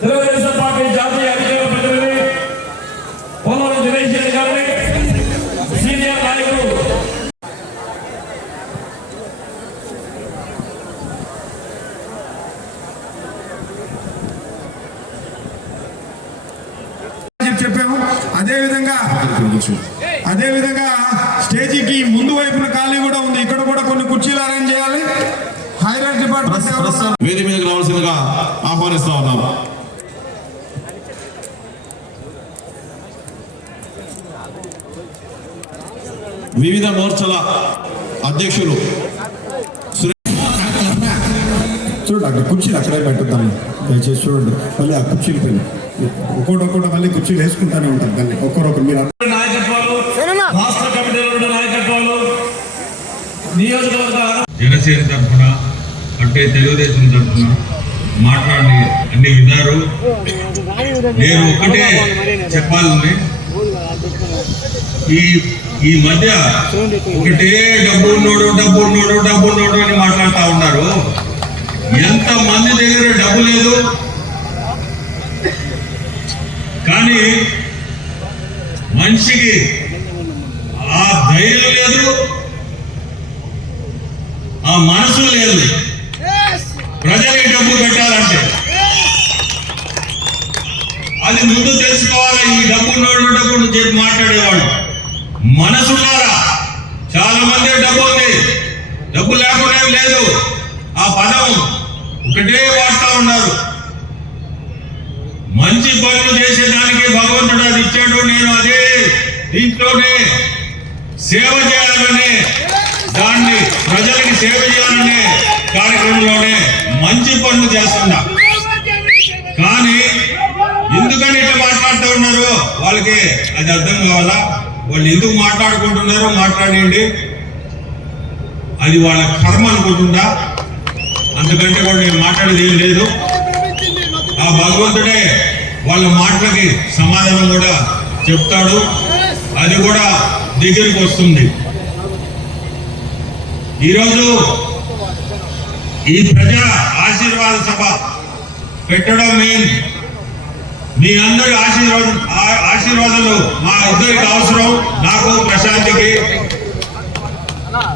Telugu Desam party జాతీయ స్టేజీకి ముందు వైపున ఖాళీ కూడా ఉంది. ఇక్కడ కూడా కొన్ని కుర్చీలు అరేంజ్ చేయాలి. హైరైట్ డిపార్ట్మెంట్? వేది మీదకి రావాల్సిందిగా ఆహ్వానిస్తా ఉన్నాం. వివిధ మోర్చల అధ్యక్షులు చూడండి అక్కడ కుర్చీలు అక్కడే పెట్టుద్దాం. దయచేసి చూడండి. మళ్ళీ ఆ కుర్చీలు పైన. ఒక్కొక్కటి మళ్ళీ కుర్చీలు వేసుకుంటానే ఉంటారు. దాన్ని ఒక్కరొకరు మీరు అందరూ నాయకత్వాలు రాష్ట్ర కమిటీలో ఉన్న నాయకత్వాలు నియోజకవర్గ జనసేన తరఫున అంటే తెలుగుదేశం తరఫున మాట్లాడి అన్ని విన్నారు. నేను ఒకటే చెప్పాలని. ఈ ఈ మధ్య ఒకటే డబ్బు ఉన్నోడు డబ్బు ఉన్నోడు డబ్బు ఉన్నోడు అని మాట్లాడుతూ ఉన్నారు. ఎంత మంది దగ్గర డబ్బు లేదు? కానీ మనిషికి ఆ ధైర్యం లేదు. ఆ మనసు లేదు. ప్రజలకి డబ్బు పెట్టాలంటే. అది ముందు తెలుసుకోవాలి ఈ డబ్బు అని చెప్పి మాట్లాడేవాళ్ళు మనసున్నారా చాలా మంది డబ్బు ఉంది. డబ్బు లేకుండా లేదు. ఆ పదం ఒకటే వాడుతా ఉన్నారు. మంచి పనులు చేసేదానికి భగవంతుడు అది ఇచ్చాడు నేను అదే దీంట్లోనే సేవ చేయాలనే దాన్ని ప్రజలకి సేవ చేయాలనే కార్యక్రమంలోనే మంచి పనులు చేస్తున్నా. కానీ ఎందుకని ఇట్లా మాట్లాడుతూ ఉన్నారు వాళ్ళకి అది అర్థం కావాలా? వాళ్ళు ఎందుకు మాట్లాడుకుంటున్నారో మాట్లాడండి అది వాళ్ళ కర్మ అనుకుంటుందా? అందుకంటే కూడా నేను మాట్లాడేది ఏం లేదు. ఆ భగవంతుడే వాళ్ళ మాటలకి సమాధానం కూడా చెప్తాడు. అది కూడా దగ్గరికి వస్తుంది. ఈరోజు ఈ ప్రజా ఆశీర్వాద సభ పెట్టడం మెయిన్ మీ అందరి ఆశీర్వాదం ఆ- ఆశీర్వాదాలు మా ఇద్దరికి అవసరం నాకు ప్రశాంతికి.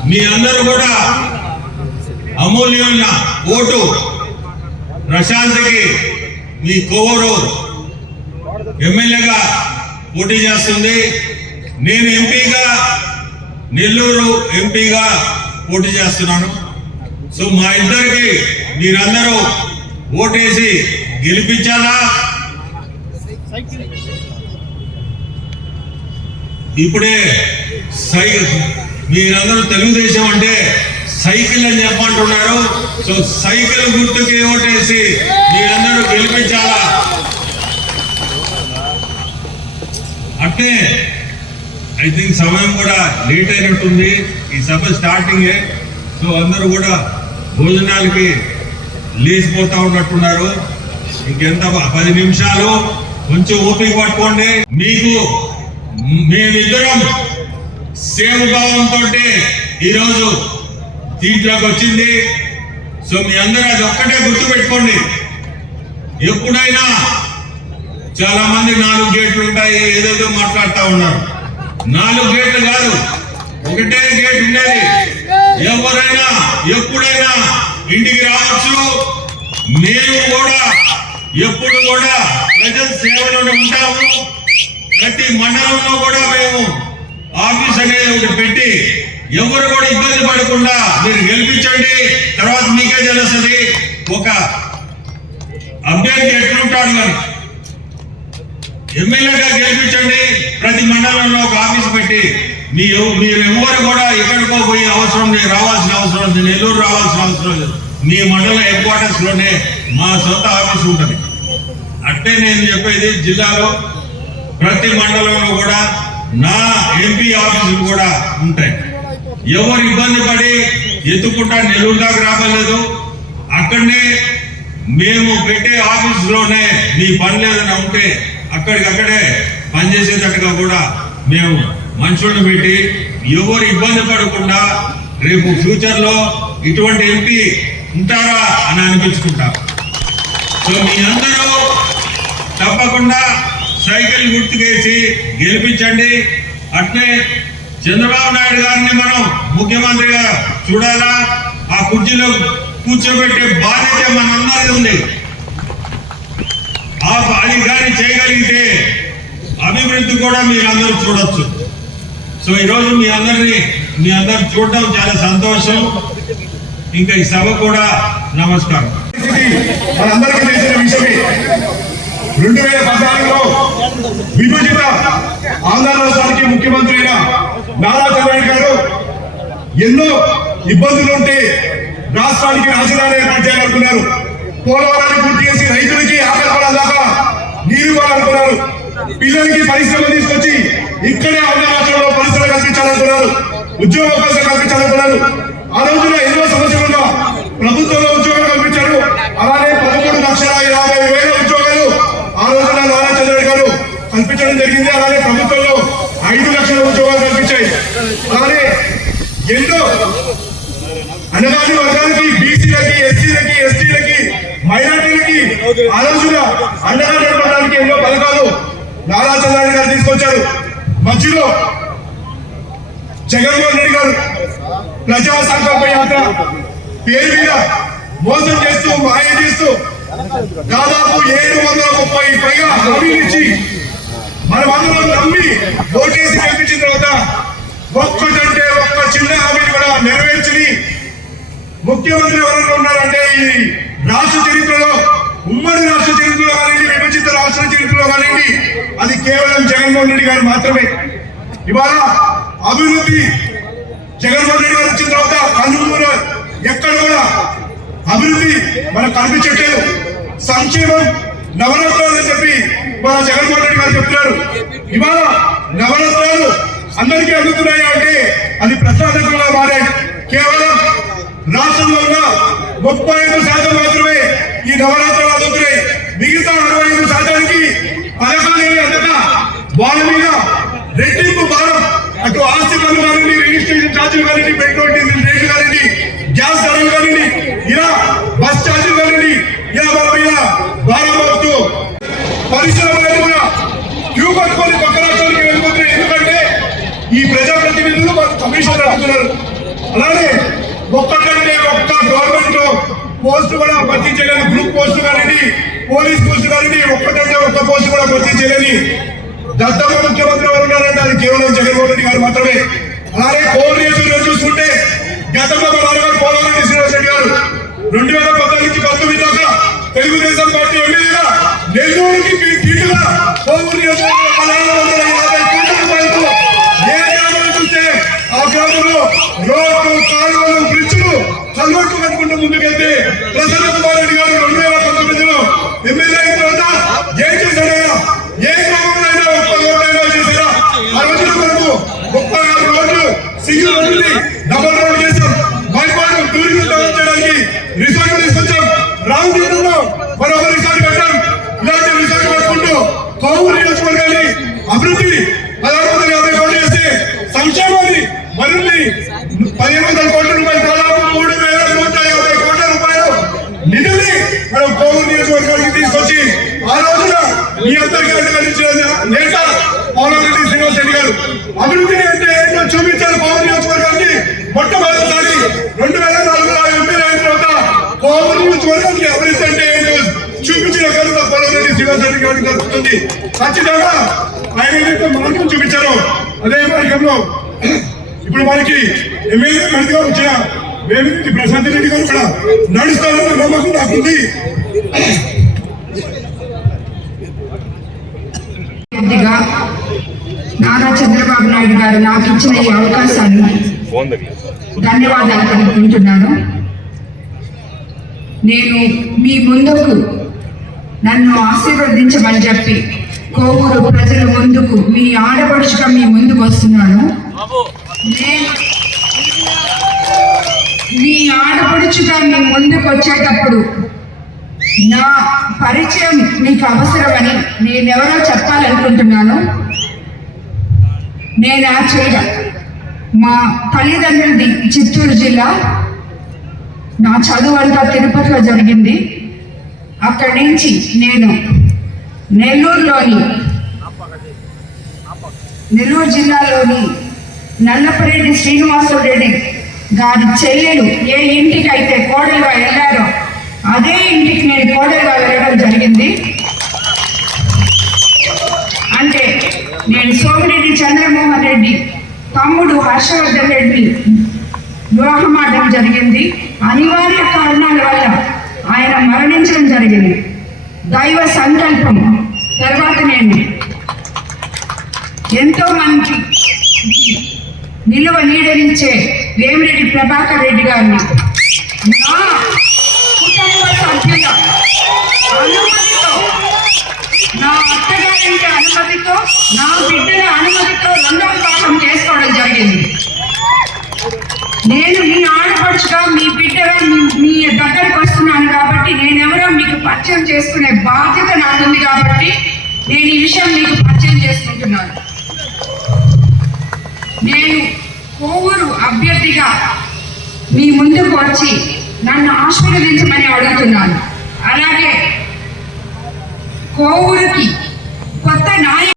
మీ అందరూ కూడా అమూల్యమైన ఓటు ప్రశాంత్కి మీ కోవూరు ఎమ్మెల్యేగా పోటీ చేస్తుంది. నేను ఎంపీగా నెల్లూరు ఎంపీగా పోటీ చేస్తున్నాను. సో మా ఇద్దరికి మీరందరూ ఓటేసి గెలిపించాలా? ఇప్పుడే సై మీరందరూ తెలుగుదేశం అంటే సైకిల్ అని చెప్పంటున్నారు సో సైకిల్ గుర్తుకి ఓటేసి మీరందరూ గెలిపించాలా? అంటే ఐ థింక్ సమయం కూడా లేట్ అయినట్టుంది. ఈ సభ స్టార్టింగే సో అందరూ కూడా భోజనాలకి లేచిపోతా ఉన్నట్టున్నారు. ఇంకెంత పది నిమిషాలు కొంచెం ఓపిక పట్టుకోండి. మీకు మేమిద్దరం సేవ భావంతో ఈరోజు దీంట్లోకి వచ్చింది. సో మీ అందరూ అది ఒక్కటే గుర్తు పెట్టుకోండి ఎప్పుడైనా చాలా మంది నాలుగు గేట్లు ఉంటాయి ఏదేదో మాట్లాడుతూ ఉన్నారు. నాలుగు గేట్లు కాదు. ఒకటే గేట్ ఉండేది ఎవరైనా ఎప్పుడైనా ఇంటికి రావచ్చు. మేము కూడా ఎప్పుడు కూడా ప్రజల సేవలోనే ఉంటాము. ప్రతి మండలంలో కూడా మేము ఆఫీస్ అనేది ఒకటి పెట్టి ఎవరు కూడా ఇబ్బంది పడకుండా మీరు గెలిపించండి. తర్వాత మీకే తెలుస్తుంది. ఒక అభ్యర్థి ఎట్లుంటాడు అని. ఎమ్మెల్యేగా గెలిపించండి. ప్రతి మండలంలో ఒక ఆఫీస్ పెట్టి మీ మీరు ఎవరు కూడా ఎక్కడికో పోయే అవసరం లేదు రావాల్సిన అవసరం లేదు. నెల్లూరు రావాల్సిన అవసరం లేదు. మీ మండల హెడ్ క్వార్టర్స్లోనే మా సొంత ఆఫీస్ ఉంటుంది. అట్టే నేను చెప్పేది జిల్లాలో ప్రతి మండలంలో కూడా నా ఎంపీ ఆఫీసులు కూడా ఉంటాయి. ఎవరు ఇబ్బంది పడి ఎత్తుకుంటా నెల్లూరు దాకా రావలేదు. అక్కడనే మేము పెట్టే ఆఫీసులోనే మీ పని లేదని ఉంటే అక్కడికక్కడే పనిచేసేటట్టుగా కూడా మేము మనుషుల్ని పెట్టి ఎవరు ఇబ్బంది పడకుండా రేపు ఫ్యూచర్లో ఇటువంటి ఎంపీ ఉంటారా అని అనిపించుకుంటారు సో మీ అందరూ తప్పకుండా సైకిల్ గుర్తుకేసి గెలిపించండి. అట్నే చంద్రబాబు నాయుడు గారిని మనం ముఖ్యమంత్రిగా చూడాలా? ఆ కుర్చీలో కూర్చోబెట్టే బాధ్యత మనందరిది ఉంది. ఆ అది కానీ చేయగలిగితే అభివృద్ధి కూడా మీరందరూ చూడొచ్చు. సో ఈరోజు మీ అందరినీ మీ అందరు చూడడం చాలా సంతోషం. ఇంకా ఈ సభ కూడా నమస్కారం. మనందరికీ తెలిసిన విషయమే. రెండు వేల పద్నాలుగులో విభజిత ఆంధ్ర రాష్ట్రానికి ముఖ్యమంత్రి అయిన నారా చంద్రబాబు గారు ఎన్నో ఇబ్బందులుంటే రాష్ట్రానికి రాజధాని ఏర్పాటు చేయాలనుకున్నారు పోలవరాన్ని పూర్తి చేసి రైతులకి ఆకలి దాకా నీరు ఇవ్వాలనుకున్నారు పిల్లలకి పరిశ్రమ తీసుకొచ్చి ఇక్కడే ఆంధ్ర రాష్ట్రంలో పరిశ్రమ కల్పించాలనుకున్నారు. ఉద్యోగ అవకాశాలు కల్పించాలనుకున్నారు. ఆ రోజున ఎన్నో సమస్యలు ఉన్నా ప్రభుత్వంలో ఉద్యోగాలు కల్పించారు. అలానే పదమూడు లక్షల యాభై వేల ఉద్యోగాలు ఆ రోజున నారా చంద్రబాబు గారు కల్పించడం జరిగింది. అలానే ప్రభుత్వంలో ఐదు లక్షల ఉద్యోగాలు కల్పించాయి. అలానే ఎన్నో అనగాని వర్గాలు ఆ రోజున అండగా నిలబడడానికి ఎన్నో పథకాలు నారా చంద్రబాబు గారు తీసుకొచ్చారు. మధ్యలో జగన్మోహన్ రెడ్డి గారు ప్రజా సంకల్ప యాత్ర పేరు మీద మోసం చేస్తూ మాయ చేస్తూ దాదాపు ఏడు వందల ముప్పై పైగా హామీలు ఇచ్చి మనమందరం నమ్మి ఓటేసి గెలిపించిన తర్వాత ఒక్కటంటే ఒక్క చిన్న హామీని కూడా నెరవేర్చి ముఖ్యమంత్రి ఎవరైనా ఉన్నారంటే ఈ రాష్ట్ర ఉమ్మడి రాష్ట్ర చరిత్రలో కానివ్వండి విభజిత రాష్ట్ర చరిత్రలో కానివ్వండి అది కేవలం జగన్మోహన్ రెడ్డి గారు మాత్రమే. ఇవాళ అభివృద్ధి జగన్మోహన్ రెడ్డి గారు వచ్చిన తర్వాత కన్నుమూల ఎక్కడ కూడా అభివృద్ధి మనకు కనిపించట్లేదు. సంక్షేమం నవరత్నాలు అని చెప్పి మన జగన్మోహన్ రెడ్డి గారు చెప్తున్నారు. ఇవాళ నవరత్నాలు అందరికీ అందుతున్నాయా అంటే అది ప్రసాదకంగా మారాయి కేవలం రాష్ట్రంలో ఉన్న ముప్పై ఐదు శాతం మాత్రమే ఈ నవరాత్రులు అందుతున్నాయి. మిగతా అరవై ఐదు శాతానికి పథకాలు అందక? వాళ్ళ మీద రెట్టింపు భారం. అటు ఆస్తి పన్ను కానివ్వండి రిజిస్ట్రేషన్ ఛార్జీలు కానివ్వండి పెట్రోల్ డీజిల్ రేట్లు కానివ్వండి గ్యాస్ ధరలు కానివ్వండి ఇలా బస్ ఛార్జీలు కానివ్వండి ఇలా వాళ్ళ మీద భారం మోపుతూ పరిశ్రమలు కూడా క్యూ పట్టుకొని పక్క రాష్ట్రానికి వెళ్ళిపోతున్నాయి ఎందుకంటే ఈ ప్రజాప్రతినిధులు మాకు కమిషన్ అడుగుతున్నారు అలానే ఒక్కటంటే ఒక్క గవర్నమెంట్ పోస్ట్ కూడా భర్తీ చేయలేని గ్రూప్ పోస్ట్ కానివ్వండి పోలీస్ పోస్ట్ కానీ ఒక్కటంటే ఒక్క పోస్ట్ కూడా భర్తీ చేయలేని దత్తమ్మ ముఖ్యమంత్రి ఎవరు ఉన్నారంటే అది కేవలం జగన్మోహన్ రెడ్డి గారు మాత్రమే. అలాగే కోల్ చూసుకుంటే గతంలో మా నాన్నగారు పోలారెడ్డి శ్రీనివాస్ రెడ్డి గారు. రెండు వేల పద్నాలుగు నుంచి పంతొమ్మిది దాకా తెలుగుదేశం పార్టీ ఎమ్మెల్యేగా నెల్లూరుకి మీ తీటుగా నియోజకవర్గంలో పదహారు వందల యాభై కోట్ల రూపాయలతో ఏ గ్రామాలు చూస్తే ఆ గ్రామంలో రోడ్లు కాలువలు బ్రిడ్జ్లు కల్వర్టు కట్టుకుంటూ ముందుకెళ్తే ప్రసన్న కుమార్ రెడ్డి గారు రెండు వేల పంతొమ్మిదిలో ఎమ్మెల్యే అయిన తర్వాత ఏం చేశాడయ్యా ఏ గ్రామంలో అయినా ఒక్క రోడ్డు అయినా చేశారా ఆ రోజున మనము ముప్పై ఆరు రోడ్లు సింగిల్ రోడ్డుని డబల్ రోడ్ చేశాం మైపాడు టూరిజం డెవలప్ చేయడానికి రిసార్ట్ తీసుకొచ్చాం రామగుండంలో మరొక రిసార్ట్ కట్టాం ఇలాంటి రిసార్ట్ కట్టుకుంటూ కోవూరు నియోజకవర్గాన్ని అభివృద్ధి పదహారు వందల యాభై కోట్లు చేస్తే సంక్షేమాన్ని మరిన్ని పదిహేను వందల కోట్ల రూపాయలు దాదాపు మూడు వేల నూట యాభై కోట్ల రూపాయలు నిధుల్ని మనం కోవూరు నియోజకవర్గానికి తీసుకొచ్చి ఆ రోజున మీ అందరికీ అందించిన నేత పౌలరెడ్డి శ్రీనివాస్ రెడ్డి గారు. అభివృద్ధి అంటే ఏంటో చూపించారు పవన్ నియోజకవర్గానికి. మొట్టమొదటిసారి రెండు వేల నాలుగులో ఎంపీ అయిన తర్వాత పవన్ నియోజకవర్గానికి అభివృద్ధి అంటే ఏంటో చూపించిన కనుక పౌలరెడ్డి శ్రీనివాస్ రెడ్డి గారికి దొరుకుతుంది ఖచ్చితంగా ఆయన ఏదైతే మార్గం చూపించారో అదే మార్గంలో ఇప్పుడు మనకి ఎమ్మెల్యే మంత్రిగా వచ్చిన వేమిరెడ్డి ప్రశాంత్ రెడ్డి గారు కూడా నడుస్తారన్న నమ్మకం నాకుంది. అభ్యర్థిగా నారా చంద్రబాబు నాయుడు గారు నాకు ఇచ్చిన ఈ అవకాశాన్ని ధన్యవాదాలు తెలుపుకుంటున్నాను. నేను మీ ముందుకు నన్ను ఆశీర్వదించమని చెప్పి కోవూరు ప్రజల ముందుకు మీ ఆడపడుచుగా మీ ముందుకు వస్తున్నాను. మీ ఆడపడుచుగా మీ ముందుకు వచ్చేటప్పుడు నా పరిచయం మీకు అవసరమని నేనెవరో చెప్పాలనుకుంటున్నాను. నేను యాక్చువల్గా మా తల్లిదండ్రులది చిత్తూరు జిల్లా. నా చదువు అంతా తిరుపతిలో జరిగింది. అక్కడి నుంచి నేను నెల్లూరులోని నెల్లూరు జిల్లాలోని నల్లపరెడ్డి శ్రీనివాసరెడ్డి గారి చెల్లెలు ఏ ఇంటికైతే కోడలుగా వెళ్ళారో అదే ఇంటికి నేను కోడలుగా వెళ్ళడం జరిగింది. అంటే నేను సోమిరెడ్డి చంద్రమోహన్ రెడ్డి తమ్ముడు హర్షవర్ధన్ రెడ్డి వివాహమాటం జరిగింది. అనివార్య కారణాల వల్ల ఆయన మరణించడం జరిగింది. దైవ సంకల్పం తర్వాత నేను ఎంతో మంది నిలువ నీడనిచ్చే వేమిరెడ్డి ప్రభాకర్ రెడ్డి గారిని నా అనుమతితో నా అత్తగారింటి అనుమతితో నా బిడ్డల అనుమతితో రెండవ వివాహం చేసుకోవడం జరిగింది. నేను మీ ఆడపడుచుగా మీ బిడ్డగా మీ మీ దగ్గరకు వస్తున్నాను కాబట్టి నేనెవరో మీకు పరిచయం చేసుకునే బాధ్యత నాకుంది కాబట్టి నేను ఈ విషయం మీకు పరిచయం చేసుకుంటున్నాను. నేను కోవూరు అభ్యర్థిగా మీ ముందుకు వచ్చి నన్ను ఆశీర్వదించమని అడుగుతున్నాను. అలాగే கோபுரத்தில் கொத்த நாய்